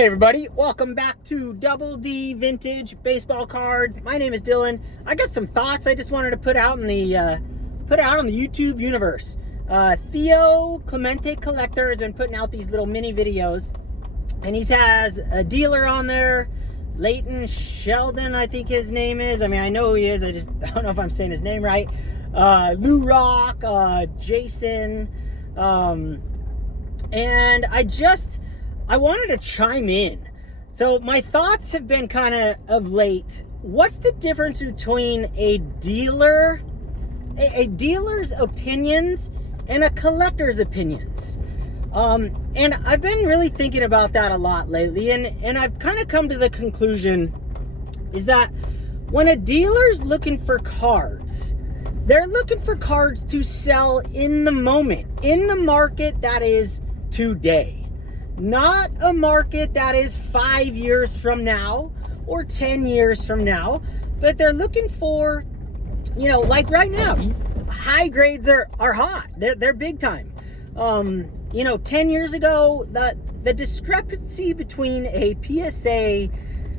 Hey everybody, welcome back to Double D Vintage Baseball Cards. My name is Dylan. I got some thoughts I just wanted to put out in the YouTube universe. Theo Clemente Collector has been putting out these little mini videos, and he has a dealer on there, Leighton Sheldon, I think his name is. I mean, I know who he is. I just don't know if I'm saying his name right. Lou Rock, Jason, and I wanted to chime in. So my thoughts have been kind of late. What's the difference between a dealer's opinions and a collector's opinions? And I've been really thinking about that a lot lately, and I've kind of come to the conclusion is that when a dealer's looking for cards, they're looking for cards to sell in the moment, in the market that is today. Not a market that is 5 years from now or 10 years from now, but they're looking for, like right now, high grades are hot. They're big time. 10 years ago, the discrepancy between a PSA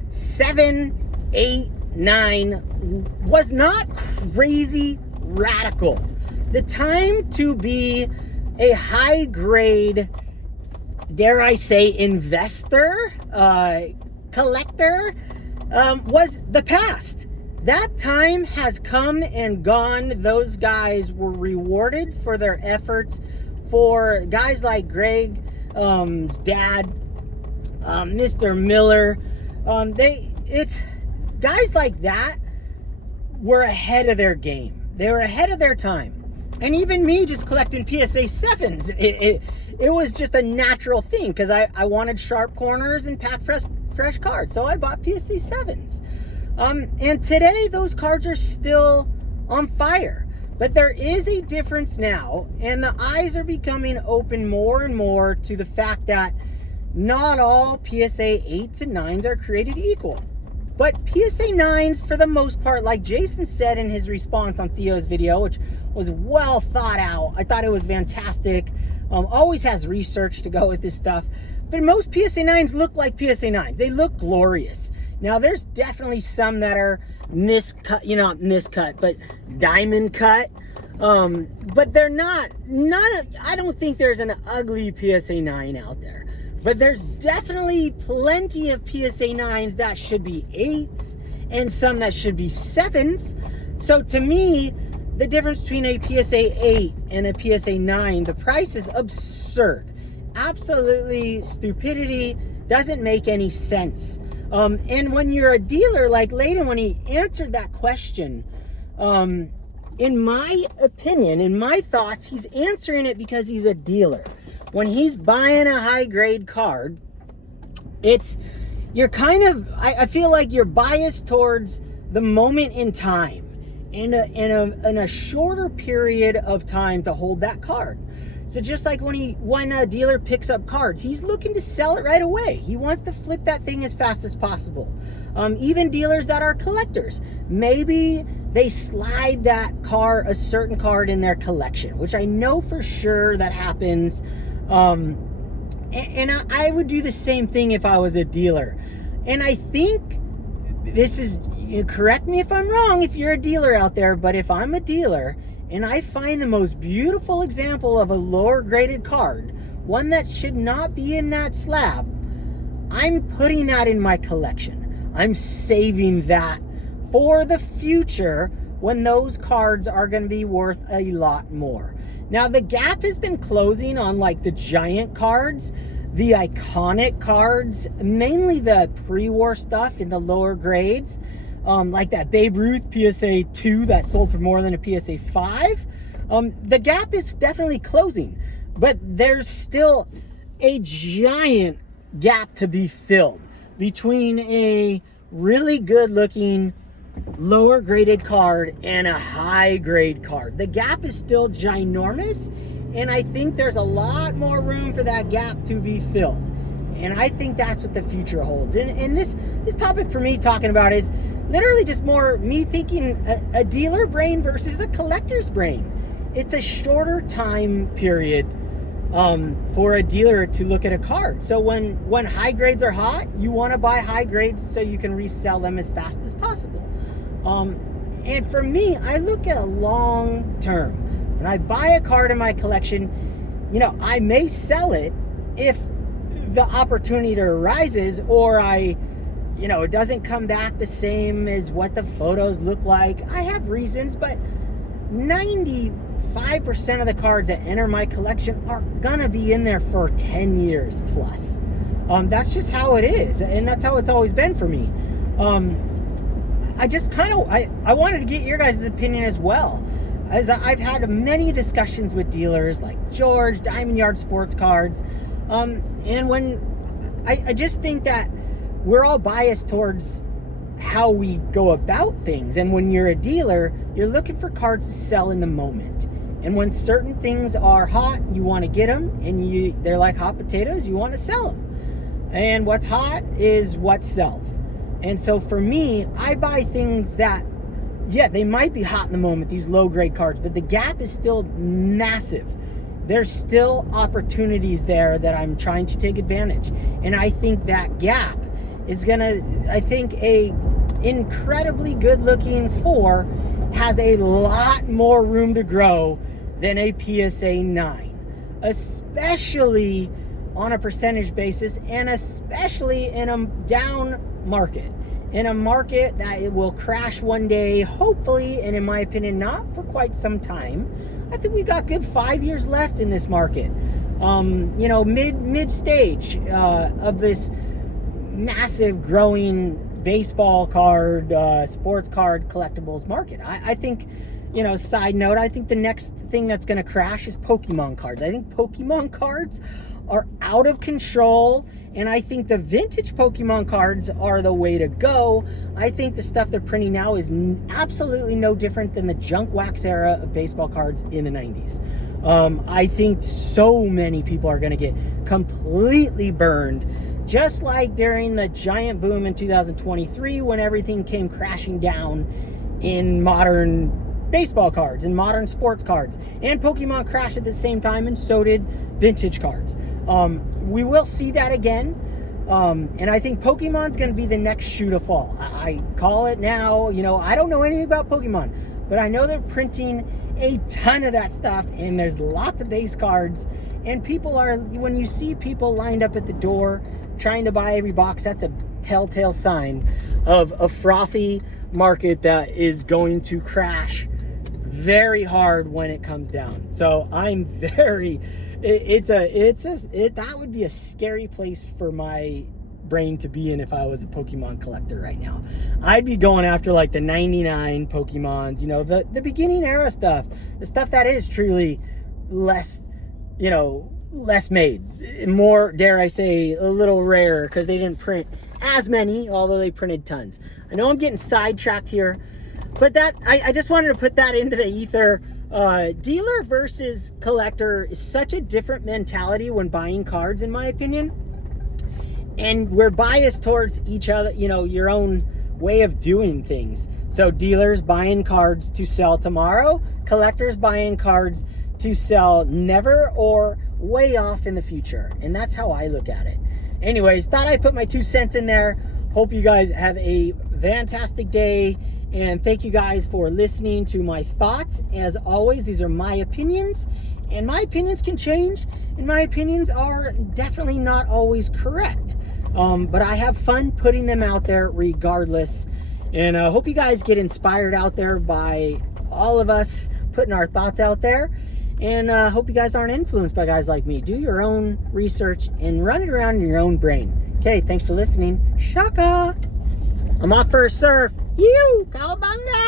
7, 8, 9 was not crazy radical. The time to be a high grade, dare I say, investor, collector, was the past. That time has come and gone. Those guys were rewarded for their efforts. For guys like Greg's dad, Mr. Miller, guys like that were ahead of their game. They were ahead of their time. And even me just collecting PSA 7s, it was just a natural thing because I wanted sharp corners and pack fresh cards. So I bought PSA 7s. And today those cards are still on fire. But there is a difference now, and the eyes are becoming open more and more to the fact that not all PSA 8s and 9s are created equal. But PSA 9s, for the most part, like Jason said in his response on Theo's video, which was well thought out. I thought it was fantastic. Always has research to go with this stuff. But most PSA 9s look like PSA 9s. They look glorious. Now, there's definitely some that are miscut, not miscut, but diamond cut. But they're not, I don't think there's an ugly PSA 9 out there. But there's definitely plenty of PSA 9s that should be 8s and some that should be 7s. So to me, the difference between a PSA 8 and a PSA 9, the price is absurd. Absolutely stupidity, doesn't make any sense. And when you're a dealer, like Leighton, when he answered that question, in my opinion, in my thoughts, he's answering it because he's a dealer. When he's buying a high grade card, you're kind of, I feel like you're biased towards the moment in time, in a shorter period of time to hold that card. So just like when a dealer picks up cards, he's looking to sell it right away. He wants to flip that thing as fast as possible. Even dealers that are collectors, maybe they slide a certain card in their collection, which I know for sure that happens. And I would do the same thing if I was a dealer. And I think this is, correct me if I'm wrong if you're a dealer out there, but if I'm a dealer and I find the most beautiful example of a lower graded card, one that should not be in that slab, I'm putting that in my collection. I'm saving that for the future when those cards are going to be worth a lot more. Now, the gap has been closing on like the giant cards, the iconic cards, mainly the pre-war stuff in the lower grades, like that Babe Ruth PSA 2 that sold for more than a PSA 5. The gap is definitely closing, but there's still a giant gap to be filled between a really good looking lower graded card and a high grade card. The gap is still ginormous, and I think there's a lot more room for that gap to be filled. And I think that's what the future holds. And this topic for me talking about is literally just more me thinking a dealer brain versus a collector's brain. It's a shorter time period for a dealer to look at a card. So when high grades are hot, you want to buy high grades so you can resell them as fast as possible. And for me, I look at a long term. When I buy a card in my collection, I may sell it if the opportunity arises, or it doesn't come back the same as what the photos look like. I have reasons, but 95% of the cards that enter my collection are gonna be in there for 10 years plus. That's just how it is, and that's how it's always been for me. I just I wanted to get your guys' opinion as well, as I've had many discussions with dealers like George, Diamond Yard Sports Cards, and when I just think that we're all biased towards how we go about things. And when you're a dealer, you're looking for cards to sell in the moment. And when certain things are hot, you want to get them, and they're like hot potatoes, you want to sell them. And what's hot is what sells. And so for me, I buy things that, they might be hot in the moment, these low grade cards, but the gap is still massive. There's still opportunities there that I'm trying to take advantage. And I think that gap is a incredibly good looking 4 has a lot more room to grow than a PSA 9, especially on a percentage basis, and especially in a down market, in a market that it will crash one day, hopefully, and in my opinion, not for quite some time. I think we got good 5 years left in this market. Mid stage of this massive growing baseball card, sports card collectibles market. I think, side note, I think the next thing that's going to crash is Pokemon cards. I think Pokemon cards are out of control, and I think the vintage Pokemon cards are the way to go. I think the stuff they're printing now is absolutely no different than the junk wax era of baseball cards in the 90s. I think so many people are going to get completely burned, just like during the giant boom in 2023 when everything came crashing down in modern baseball cards and modern sports cards. And Pokemon crashed at the same time, and so did vintage cards. We will see that again. And I think Pokemon's going to be the next shoe to fall. I call it now. I don't know anything about Pokemon, but I know they're printing a ton of that stuff, and there's lots of base cards. And when you see people lined up at the door trying to buy every box, that's a telltale sign of a frothy market that is going to crash very hard when it comes down. So I'm that would be a scary place for my brain to be in if I was a Pokemon collector right now. I'd be going after like the 99 Pokemons, the beginning era stuff, the stuff that is truly less made, more, dare I say, a little rarer, because they didn't print as many, although they printed tons. I know I'm getting sidetracked here, but I just wanted to put that into the ether. Dealer versus collector is such a different mentality when buying cards, in my opinion. And we're biased towards each other, your own way of doing things. So dealers buying cards to sell tomorrow, collectors buying cards to sell never or way off in the future. And that's how I look at it. Anyways, thought I'd put my 2 cents in there. Hope you guys have a fantastic day. And thank you guys for listening to my thoughts. As always, these are my opinions, and my opinions can change, and my opinions are definitely not always correct. But I have fun putting them out there regardless. And I hope you guys get inspired out there by all of us putting our thoughts out there. And I hope you guys aren't influenced by guys like me. Do your own research and run it around in your own brain. Okay, thanks for listening. Shaka! I'm off for a surf. You! Cowabunga!